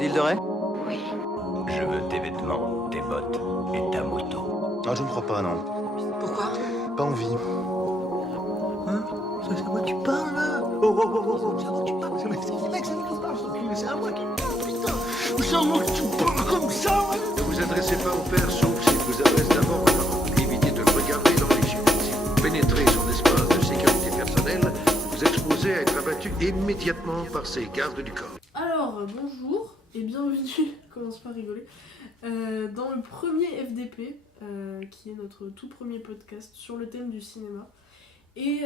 Crocodile de Ray? Oui. Je veux tes vêtements, tes bottes et ta moto. Ah, je ne crois pas, non. Pourquoi? Pas envie. Hein? C'est à moi qui parle là? Oh, c'est à moi qui parle. C'est à moi qui parle, putain. C'est à moi que tu parles comme ça, ouais. Ne vous adressez pas au père sauf s'il vous adresse d'abord aux parents. Évitez de le regarder dans les yeux. Si vous pénétrez son espace de sécurité personnelle, vous vous exposez à être abattu immédiatement par ses gardes du corps. Alors, bonjour et bienvenue, je commence pas à rigoler, dans le premier FDP, qui est notre tout premier podcast sur le thème du cinéma. Et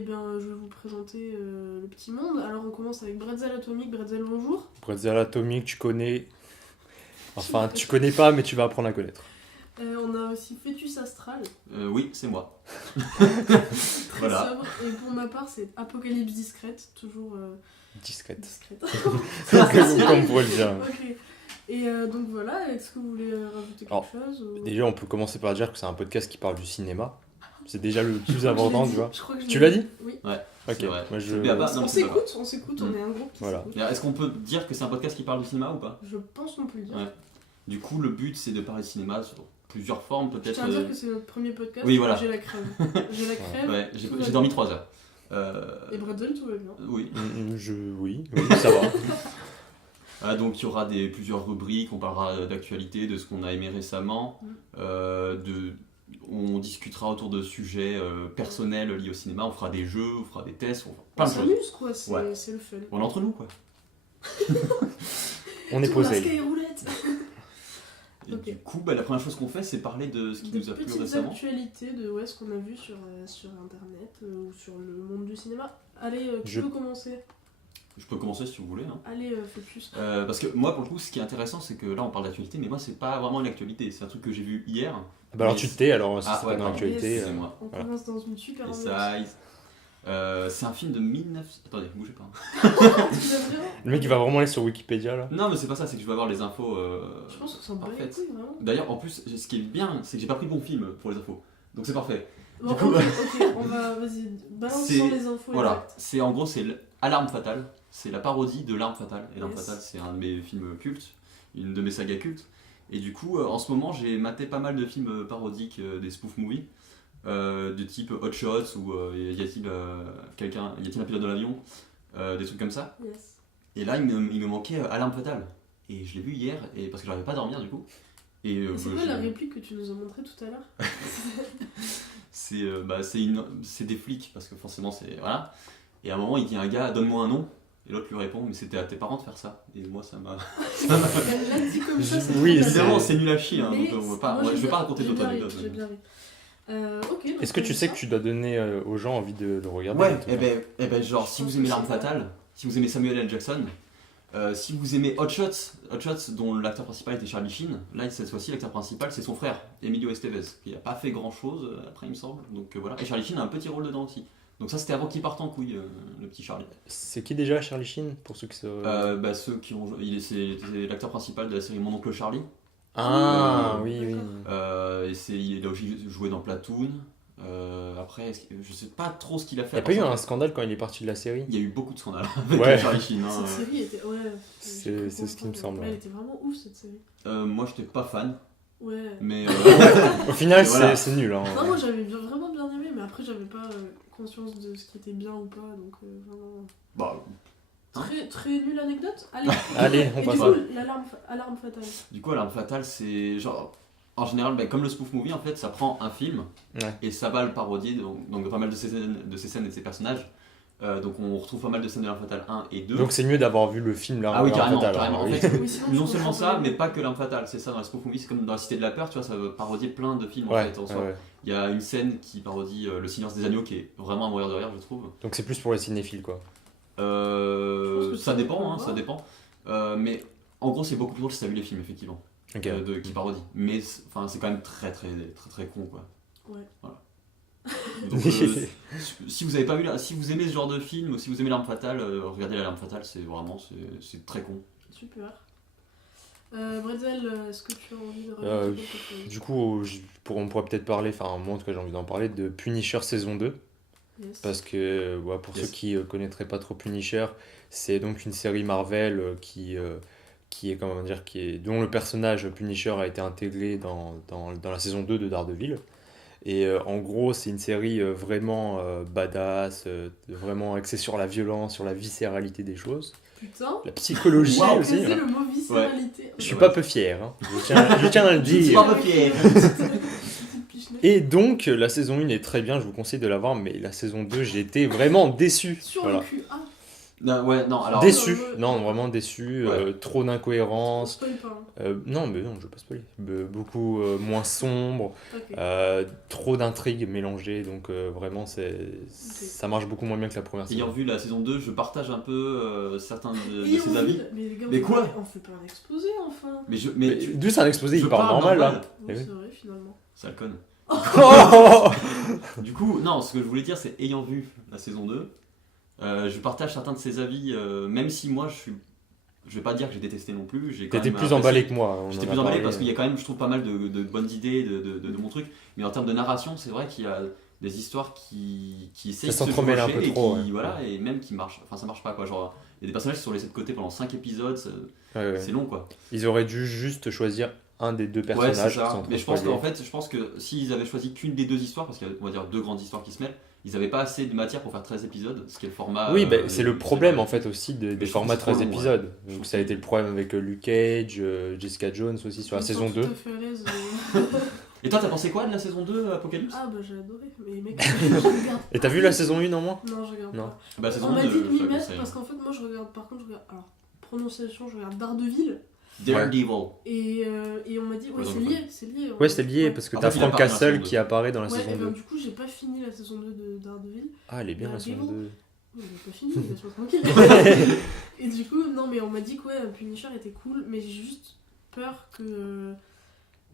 bien, je vais vous présenter le petit monde. Alors, on commence avec Bretzel Atomique. Bretzel, bonjour. Bretzel Atomique, tu connais. Enfin, tu connais pas, mais tu vas apprendre à connaître. On a aussi Fœtus Astral, Oui, c'est moi. très Voilà. sobre. Et pour ma part, c'est Apocalypse Discrète, toujours Discrète. discrète. Comme on pourrait le dire. Ok. Et donc voilà, est-ce que vous voulez rajouter quelque Alors, chose ou... Déjà, on peut commencer par dire que c'est un podcast qui parle du cinéma. C'est déjà le plus Je important, l'ai tu dit, vois. je crois que je Tu l'ai l'as dit? Oui. Ouais, Ok, c'est vrai. moi je. C'est bien bas. Non, On c'est pas grave. s'écoute, on est un groupe qui Voilà. s'écoute. Et est-ce qu'on peut dire que c'est un podcast qui parle du cinéma ou pas? Je pense qu'on peut le dire. Ouais. Du coup, le but c'est de parler de cinéma sur plusieurs formes, Je peut-être. tiens à dire que c'est notre premier podcast. Oui, voilà. J'ai la crève. J'ai la crève. Ouais, tout j'ai va dormi bien. 3 heures. Et Bretzel, tout va bien. Oui. Oui, ça va. Donc il y aura plusieurs rubriques, on parlera d'actualité, de ce qu'on a aimé récemment, on discutera autour de sujets personnels liés au cinéma, on fera des jeux, on fera des tests, on fera plein On de choses. s'amuse quoi, c'est Ouais. c'est le fun. On est entre nous quoi. On est Tourne la posé. skyroulette. Et Ok. du coup, la première chose qu'on fait, c'est parler de ce qui Des nous a plu petites récemment. actualités de ce qu'on a vu sur internet ou sur le monde du cinéma. Allez, tu Je- peux commencer. Je peux commencer si vous voulez. Hein. Allez, Focus. Parce que moi, pour le coup, ce qui est intéressant, c'est que là, on parle d'actualité, mais moi, c'est pas vraiment une actualité. C'est un truc que j'ai vu hier. Bah alors Mais tu te tais, alors si Ah, c'est ouais, pas dans pardon. l'actualité. Yes. C'est moi. On voilà. commence dans une super Et ambiance. ça, c'est un film de 1900. Attendez, bougez pas. Tu l'as vraiment Le mec il va vraiment aller sur Wikipédia là. Non, mais c'est pas ça, c'est que je veux avoir les infos. Je pense qu'on s'en bat les parfaites. couilles, vraiment. D'ailleurs, en plus, ce qui est bien, c'est que j'ai pas pris le bon film pour les infos. Donc c'est parfait. Bon, coup, ok, on va, vas-y, balance C'est- les infos Voilà, exactes. c'est en gros, c'est Alarme Fatale. C'est la parodie de L'Arme Fatale. Et L'Arme Yes. Fatale, c'est un de mes films cultes, une de mes sagas cultes. Et du coup, en ce moment, j'ai maté pas mal de films parodiques, des spoof movies, de type Hot Shots ou y a-t-il un pilote dans l'avion, des trucs comme ça. Yes. Et là, il me manquait Alarme Fatale. Et je l'ai vu hier, et parce que j'arrivais pas à dormir du coup. Et, Et c'est quoi je- la réplique que tu nous as montrée tout à l'heure? c'est des flics, parce que forcément, c'est. Voilà. Et à un moment, il dit à un gars, donne-moi un nom. Et l'autre lui répond, mais c'était à tes parents de faire ça. Et moi, ça m'a. Là, dit comme ça, c'est Oui, trop Évidemment, bien. c'est nul à chier, hein, Mais donc on va moi, pas, j'ai je vais pas bien- raconter j'ai d'autres bien ri, anecdotes. J'ai bien ri. Ok. donc Est-ce que tu on sais fait que tu dois donner aux gens envie de le regarder? Ouais, en tout et cas ben, genre, si Je vous pense aimez que L'Arme c'est ça. Fatale, si vous aimez Samuel L. Jackson, si vous aimez Hot Shots, dont l'acteur principal était Charlie Sheen, là, cette fois-ci, l'acteur principal, c'est son frère, Emilio Estevez, qui a pas fait grand-chose après, il me semble. Donc voilà. Et Charlie Sheen a un petit rôle dedans aussi. Donc ça, c'était avant qu'il parte en couille, le petit Charlie. C'est qui déjà Charlie Sheen pour ceux qui se. Ceux qui ont, c'est l'acteur principal de la série Mon oncle Charlie. Ah oui, oui. Il a aussi joué dans Platoon. Après, je sais pas trop ce qu'il a fait. Il n'y a pas eu après un ça. scandale quand il est parti de la série? Il y a eu beaucoup de scandales avec Ouais. Charlie Sheen. hein. Cette série était. Ouais. C'est ce qui me semble, Ouais, ouais. elle était vraiment ouf cette série. Moi, j'étais pas fan, Ouais. mais Au final, Voilà. c'est nul. Hein. Non, moi j'avais vraiment bien aimé, mais après j'avais pas conscience de ce qui était bien ou pas, donc vraiment. bah, Hein Très nulle anecdote. Allez, Allez, on et passe. du coup, alarme fatale. du coup, Alarme Fatale, c'est genre. En général, comme le spoof movie, en fait, ça prend un film Ouais. et ça va le parodier donc de pas mal de ces scènes et de ces personnages. Donc on retrouve pas mal de scènes de L'Arme Fatale 1 et 2. Donc c'est mieux d'avoir vu le film là. Ah oui, carrément, carrément. En Oui. fait, Oui, sinon, tu non comprends seulement pas ça, le- mais pas que L'Arme Fatale. C'est ça dans la spoof movie, c'est comme dans La Cité de la Peur, tu vois, ça veut parodier plein de films en Ouais, fait en ouais, soi. ouais. Il y a une scène qui parodie Le Silence des Agneaux qui est vraiment à mourir de rire, je trouve. Donc c'est plus pour les cinéphiles quoi. que Ça c'est dépend, pour hein, voir. ça dépend. Mais en gros, c'est beaucoup plus drôle si t'as vu les films, effectivement, Ok. qui parodient. Mais c'est quand même très con, quoi. Ouais. Voilà. Donc, si vous avez pas vu, si vous aimez ce genre de film, ou si vous aimez L'Arme Fatale, regardez L'Arme Fatale, c'est vraiment, c'est très con. Super. Bretzel, est-ce que tu as envie de rajouter quelque chose? Du coup, on pourrait peut-être parler, enfin moi en tout cas j'ai envie d'en parler, de Punisher saison 2. Yes. Parce que pour Yes. ceux qui connaîtraient pas trop Punisher, c'est donc une série Marvel qui dont le personnage Punisher a été intégré dans la saison 2 de Daredevil. Et en gros, c'est une série vraiment badass, vraiment axée sur la violence, sur la viscéralité des choses. Putain. La psychologie Wow. aussi. C'est Voilà. le mot viscéralité. Je suis pas peu fier, hein. Je tiens à le dire. Et donc, la saison 1 est très bien, je vous conseille de la voir, mais la saison 2, j'ai été vraiment déçu. Sur Voilà. le cul. Ah, Non, alors. Déçu, ouais. non, vraiment déçu, Ouais. trop d'incohérences. spoil pas. Non, mais non, je veux pas spoiler. Beaucoup moins sombre, Ok. trop d'intrigues mélangées, donc vraiment, ça marche beaucoup moins bien que la première Ayant saison. vu la saison 2, je partage un peu certains de Et ses avis. Mais les gars, Mais quoi on fait pas un exposé enfin. Mais D'où c'est un exposé, je il parle normal là. Oui, Eh oui. c'est vrai finalement. Sale conne. Oh Du coup, non, ce que je voulais dire, c'est ayant vu la saison 2, je partage certains de ses avis, même si moi je vais pas dire que j'ai détesté non plus. J'ai quand T'étais même plus apprécié. emballé que moi. J'étais plus emballé parce qu'il y a quand même, je trouve, pas mal de bonnes idées, de bons trucs. Mais en termes de narration, c'est vrai qu'il y a des histoires qui essayent de se s'entremêle un chevaucher peu trop, et qui, ouais. voilà, et même qui marchent. Enfin, ça marche pas quoi. Genre, il y a des personnages qui sont laissés de côté pendant 5 épisodes, Ouais. c'est long quoi. Ils auraient dû juste choisir un des deux Ouais, personnages c'est qui ça. sont Mais je pense reliés. qu'en fait, je pense que s'ils avaient choisi qu'une des deux histoires, parce qu'il y a, on va dire, 2 grandes histoires qui se mêlent, ils avaient pas assez de matière pour faire 13 épisodes, ce qui est le format. Oui, c'est le problème en fait. fait aussi des je formats trouve que 13 c'est trop long, épisodes. Je Donc trouve ça a que- été le problème avec Luke Cage, Jessica Jones aussi sur la Je me saison sens 2. tout à fait à l'aise. Et toi, t'as pensé quoi de la saison 2 Apocalypse? Ah bah j'ai adoré. Mais mec, je regarde. Et t'as vu la saison 1 en moins? Non, je regarde Non. pas. Bah, saison On m'a 2, dit de m'y je mettre conseille. parce qu'en fait, moi je regarde. Par contre, je regarde. Alors, prononciation, je regarde Daredevil. Daredevil. Et on m'a dit, ouais, Ouais, c'est donc, lié, c'est lié. Ouais, c'était lié parce que En t'as fait, il Frank apparaît dans la Castle saison qui 2. apparaît dans la Ouais, saison et 2. du coup, j'ai pas fini la saison 2 de Daredevil. Ah, elle est bien la saison 2. Ouais, j'ai pas fini, laisse-moi tranquille. Et du coup, non, mais on m'a dit que ouais, Punisher était cool, mais j'ai juste peur que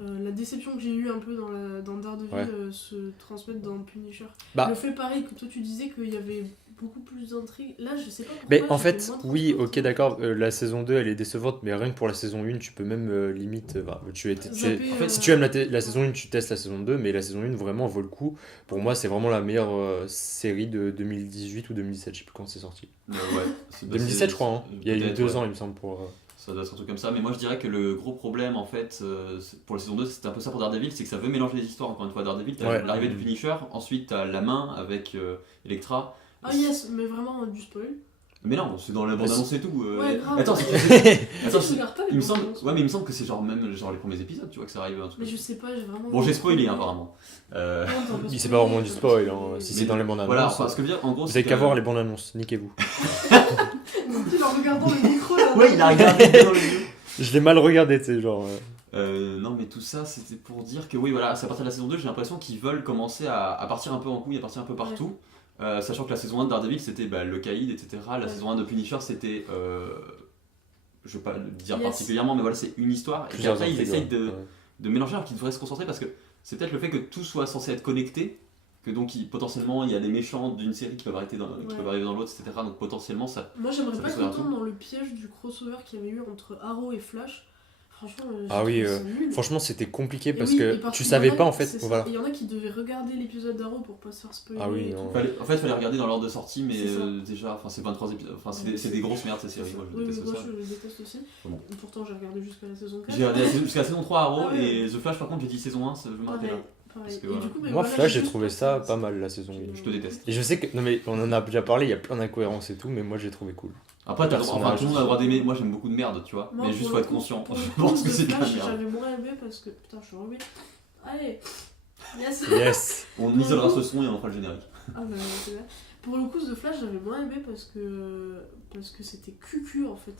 la déception que j'ai eue un peu dans Daredevil Ouais. se transmette dans Punisher. Bah. Le fait pareil que toi tu disais qu'il y avait beaucoup plus d'intrigues, là je sais pas pourquoi. Mais en j'étais fait, moins oui, transportée. ok, d'accord, la saison 2 elle est décevante, mais rien que pour la saison 1, tu peux même limite. Zapper, En fait, si tu aimes la saison 1, tu testes la saison 2, mais la saison 1 vraiment vaut le coup. Pour moi, c'est vraiment la meilleure série de 2018 ou 2017, je sais plus quand c'est sorti. Ouais, c'est- 2017, je crois, hein. Il y a eu peut-être, 2 ouais. ans, il me semble, pour. Ça doit être un truc comme ça, mais moi je dirais que le gros problème en fait pour la saison 2, c'était un peu ça pour Daredevil, c'est que ça veut mélanger les histoires. Encore une fois, Daredevil, t'as Ouais. l'arrivée de Punisher, ensuite t'as la main avec Elektra. Ah yes, mais vraiment du spoil. Mais non, c'est dans la bande-annonce et tout. Ouais, grave. Attends, Tu attends, regardes pas les il me semble, bandes-annonces. ouais, mais il me semble que c'est genre même genre les premiers épisodes, tu vois, que ça arrive un truc. Mais je sais pas, j'ai vraiment. Bon, j'ai spoilé hein, apparemment. Non, t'as pas C'est spoilé, pas vraiment du t'as pas spoil, spoilé. hein. Si Mais c'est dans les bandes Voilà, annonces. enfin, ce que je veux dire, en gros, Vous c'est avez qu'à que- voir les bandes annonces, niquez-vous. Tu en regardant le micro là. Ouais, il a regardé dans les yeux. Je l'ai mal regardé, tu sais, genre. Non, mais tout ça, c'était pour dire que oui, voilà, c'est à partir de la saison 2, j'ai l'impression qu'ils veulent commencer à partir un peu en couille, à partir un peu partout. Sachant que la saison 1 de Daredevil, c'était le caïd, etc. La Ouais. saison 1 de Punisher, c'était. Je vais pas le dire Yes. particulièrement, mais voilà, c'est une histoire. Et puis Plusieurs après, ils intrigues, essayent ouais. de mélanger alors qu'ils devraient se concentrer parce que c'est peut-être le fait que tout soit censé être connecté, que donc potentiellement il y a des méchants d'une série qui peuvent arriver dans l'autre, etc. Donc potentiellement ça. Moi j'aimerais Ça pas fait qu'on sourire tombe dans le piège du crossover qu'il y avait eu entre Arrow et Flash. Franchement, j'ai Ah oui, trouvé ça nul. Franchement, c'était compliqué Et parce oui, que et parce tu qu'il y en savais a- pas en fait. c'est ça. Voilà. Et il y en a qui devaient regarder l'épisode d'Arrow pour pas se faire spoiler. Ah oui, et non. tout. En fait, il fallait regarder dans l'ordre de sortie, mais C'est ça. déjà, enfin, c'est 23 épisodes. Enfin, Ouais, c'est des grosses merdes ces séries. Moi, je Oui, déteste moi ça. je le déteste aussi. Bon. Pourtant j'ai regardé jusqu'à la saison 4. J'ai regardé jusqu'à la saison 3 Arrow Ah ouais. et The Flash, par contre, j'ai dit saison 1, je m'arrêtais là. Pareil. Parce que Et voilà. du coup, mais Moi, voilà, Flash, j'ai juste trouvé parce ça que pas mal la saison 1. Je te déteste. Et je sais que. Non, mais on en a déjà parlé, il y a plein d'incohérences et tout, mais moi j'ai trouvé cool. Après, t'as le droit- enfin, tout le monde a le droit d'aimer. Moi, j'aime beaucoup de merde, tu vois. Moi, Mais juste pour faut le être coup- conscient. pour le Je coup, pense que The c'est de la Flash, merde. J'avais moins aimé parce que. Putain, je suis remis. Allez. Yes. Yes. On isolera ce son et on fera le générique. Ah bah c'est bien. Pour le coup, The Flash, j'avais moins aimé parce que c'était cucu en fait.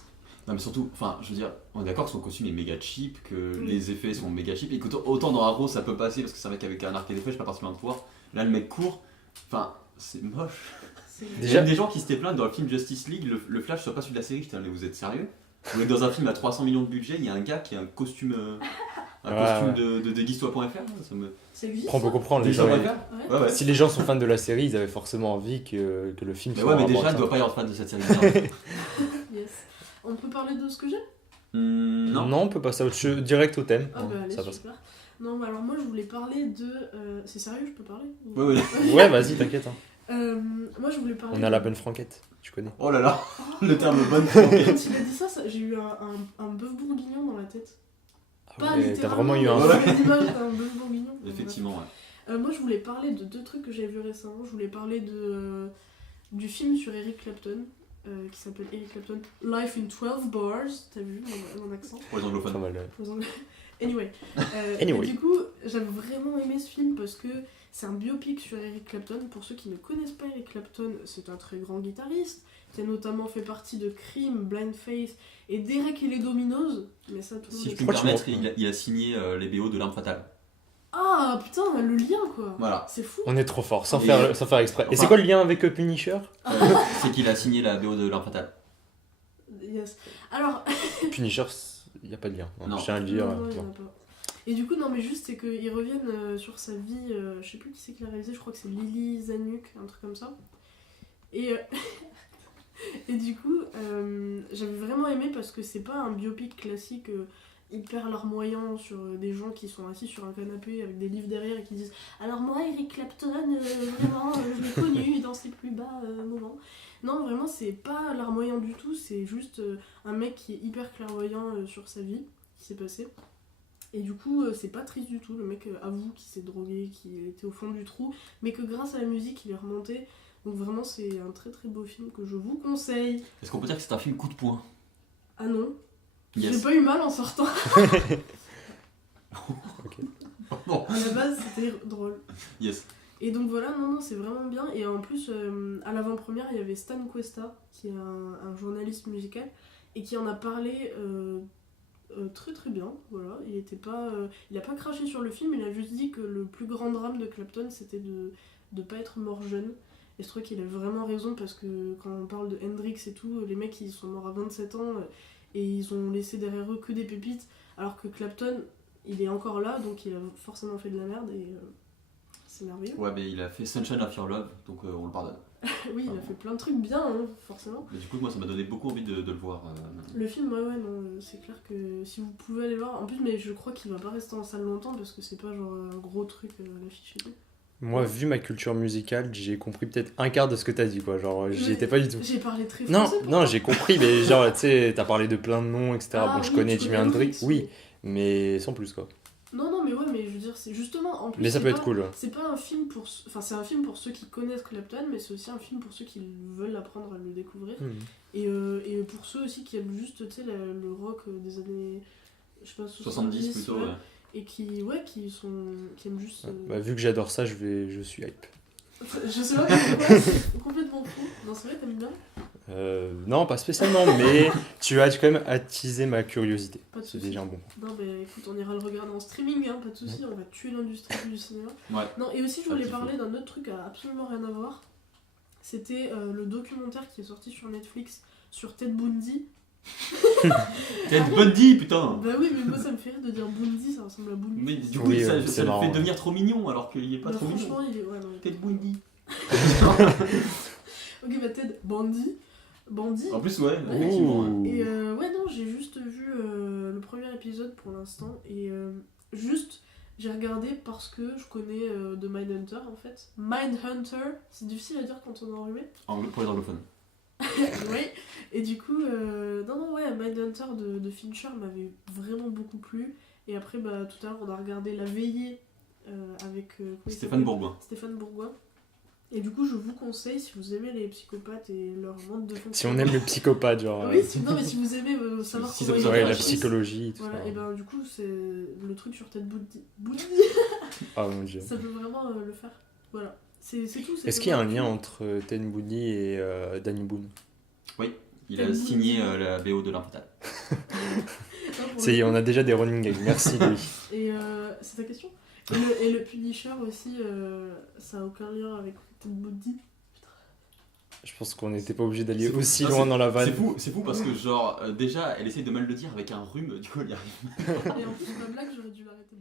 Non, mais surtout, enfin, je veux dire, on est d'accord que son costume est méga cheap, que Oui. les effets sont méga cheap. Et que autant dans Arrow ça peut passer parce que c'est un mec avec un arc et des flèches, pas particulièrement de pouvoir. Là, le mec court. Enfin, c'est moche. C'est- Il y Déjà- a des gens qui s'étaient plaints que dans le film Justice League, le Flash soit pas celui de la série. J'étais là, mais vous êtes sérieux? Vous voulez que dans un film à 300 millions de budget, il y a un gars qui a un costume, Ouais, de déguise-toi.fr. Ça me. Ça existe. Après, on peut comprendre. Les gens, Déguise-toi.fr. Ouais, ouais. si les gens sont fans de la série, ils avaient forcément envie que le film Mais soit ouais, mais en rapport déjà, il avec ne doit ça. pas y avoir de fan de cette série. Yes. On peut parler de ce que j'aime? Non. Non, on peut passer à autre chose, direct au thème. Ah bah allez, ça passe. super. Non, mais alors moi je voulais parler de. C'est sérieux, je peux parler? Ou- Ouais, ouais. Ouais, vas-y, t'inquiète. Hein. Moi je voulais parler. On a la bonne franquette, tu connais. Oh là là, le terme bonne Quand il a dit ça, j'ai eu eu un bœuf bourguignon dans la tête. Ah Pas ouais, t'as littéralement, vraiment eu un. mais dans l'image, t'as un bœuf bourguignon. Effectivement, ouais. Moi, je voulais parler de 2 trucs que j'ai vus récemment. Je voulais parler du film sur Eric Clapton, qui s'appelle Eric Clapton Life in 12 Bars. T'as vu mon accent? Pour les anglophones. Pas mal, ouais. Aux Anglais. Anyway. Anyway. Et du coup, j'avais vraiment aimé ce film parce que c'est un biopic sur Eric Clapton. Pour ceux qui ne connaissent pas Eric Clapton, c'est un très grand guitariste qui a notamment fait partie de Cream, Blind Faith et Derek et les Dominos. Mais ça, tout le monde Si je le puis me sait. Franchement. permettre, il a signé les BO de L'Arme Fatale. Ah putain, le lien quoi. Voilà. C'est fou. On est trop fort, sans Et- faire exprès. Et Enfin- c'est quoi le lien avec Punisher? C'est qu'il a signé la BO de L'Arme Fatale. Yes. Alors, Punisher, il n'y a pas de lien. Non. Je tiens à le dire. non, il y en bon. a pas. Et du coup, non, mais juste, c'est qu'ils reviennent sur sa vie. Je sais plus qui c'est qui l'a réalisé, je crois que c'est Lily Zanuck, un truc comme ça. Et, et du coup, j'avais vraiment aimé parce que c'est pas un biopic classique hyper larmoyant sur des gens qui sont assis sur un canapé avec des livres derrière et qui disent alors moi, Eric Clapton, vraiment, je l'ai connu dans ses plus bas moments. Non, vraiment, c'est pas larmoyant du tout, c'est juste un mec qui est hyper clairvoyant sur sa vie, qui s'est passé. Et du coup, c'est pas triste du tout, le mec avoue qu'il s'est drogué, qu'il était au fond du trou, mais que grâce à la musique, il est remonté. Donc vraiment, c'est un très très beau film que je vous conseille. Est-ce qu'on peut dire que c'est un film coup de poing? Ah non, Yes. j'ai pas eu mal en sortant. Bon. À la base, c'était drôle. Yes. Et donc voilà, non, c'est vraiment bien. Et en plus, à l'avant-première, il y avait Stan Cuesta, qui est un journaliste musical, et qui en a parlé très très bien. Voilà, il a pas craché sur le film, il a juste dit que le plus grand drame de Clapton, c'était de pas être mort jeune. Et je trouve qu'il a vraiment raison, parce que quand on parle de Hendrix et tout, les mecs, ils sont morts à 27 ans, et ils ont laissé derrière eux que des pépites, alors que Clapton, il est encore là, donc il a forcément fait de la merde, et c'est merveilleux. Ouais, mais il a fait Sunshine of Your Love, donc on le pardonne. Oui, il a fait plein de trucs bien, hein, forcément. Mais du coup, moi, ça m'a donné beaucoup envie de le voir. Le film, ouais, non, c'est clair que si vous pouvez aller voir, en plus, mais je crois qu'il va pas rester en salle longtemps, parce que c'est pas genre un gros truc à l'affiche et tout. Moi, vu ma culture musicale, j'ai compris peut-être un quart de ce que t'as dit, quoi. Genre, j'y Mais étais pas du tout. J'ai parlé très Non, français. non, j'ai compris, mais genre, tu sais, t'as parlé de plein de noms, etc. Ah Bon, je oui, connais tu Jimi connais Hendrix, Hendrix, oui, mais sans plus, quoi. Non, mais ouais, mais je veux dire, c'est justement. En plus, Mais ça c'est peut pas- être cool, ouais. C'est pas un film pour. Enfin, c'est un film pour ceux qui connaissent Clapton, mais c'est aussi un film pour ceux qui veulent apprendre à le découvrir. Mhm. Et pour ceux aussi qui aiment juste, tu sais, le rock des années. Je sais pas, 70 plutôt, ouais. ouais. Et qui aiment juste. Bah, vu que j'adore ça, je suis hype. Je sais pas, mais c'est complètement fou. Non, c'est vrai, t'aimes bien? Non, pas spécialement, mais tu as quand même attisé ma curiosité. Pas de C'est soucis. déjà un bon point. Non, bah écoute, on ira le regarder en streaming, hein, pas de soucis, on va tuer l'industrie du cinéma. Ouais. Non, et aussi, je Pas voulais petit parler d'un autre truc à absolument rien à voir. C'était le documentaire qui est sorti sur Netflix sur Ted Bundy. Ted Bundy, putain. Bah oui, mais moi ça me fait rire de dire Bundy, ça ressemble à Bundy. Mais du coup, Oui, ça c'est le marrant, fait ouais. devenir trop mignon alors qu'il est pas Bah, trop mignon. franchement, il est. Ouais, non, Ted Bundy. Ok, bah Ted Bundy. Bandit. En plus, ouais, Ouais. effectivement. Ouh. Et ouais, non, j'ai juste vu le premier épisode pour l'instant. Et juste, j'ai regardé parce que je connais de Mindhunter en fait. Mindhunter, c'est difficile à dire quand on est enrhumé. Pour les anglophones. Oui, et du coup, non, ouais, Mindhunter de Fincher m'avait vraiment beaucoup plu. Et après, bah, tout à l'heure, on a regardé La Veillée avec comment il Stéphane s'appelle Bourgoin. Stéphane Bourgoin. Et du coup, je vous conseille, si vous aimez les psychopathes et leur mode de Si fonctionnement. on aime le psychopathe, genre. Oui, non, mais si vous aimez savoir Si comment ça ils vous ouais, la réagissent, psychologie et tout Voilà, ça. et ben du coup, c'est le truc sur Ted Bundy. Ah mon dieu. Ça peut vraiment le faire. Voilà, c'est tout. c'est Est-ce qu'il y a un vraiment lien cool. entre Ted Bundy et Danny Boone? Il Ted a signé Bundy. la BO de L'Arme Fatale. Non, pour Ça y le est, coup. on a déjà des running gags. Merci Louis. Et c'est ta question et le Punisher aussi, ça a aucun lien avec Ted Bundy. Je pense qu'on n'était pas obligé d'aller C'est fou. aussi Ah, loin dans la vanne. C'est fou parce que, genre, déjà, elle essaye de mal le dire avec un rhume, du coup, elle y arrive. Et en plus, ma blague, j'aurais dû l'arrêter.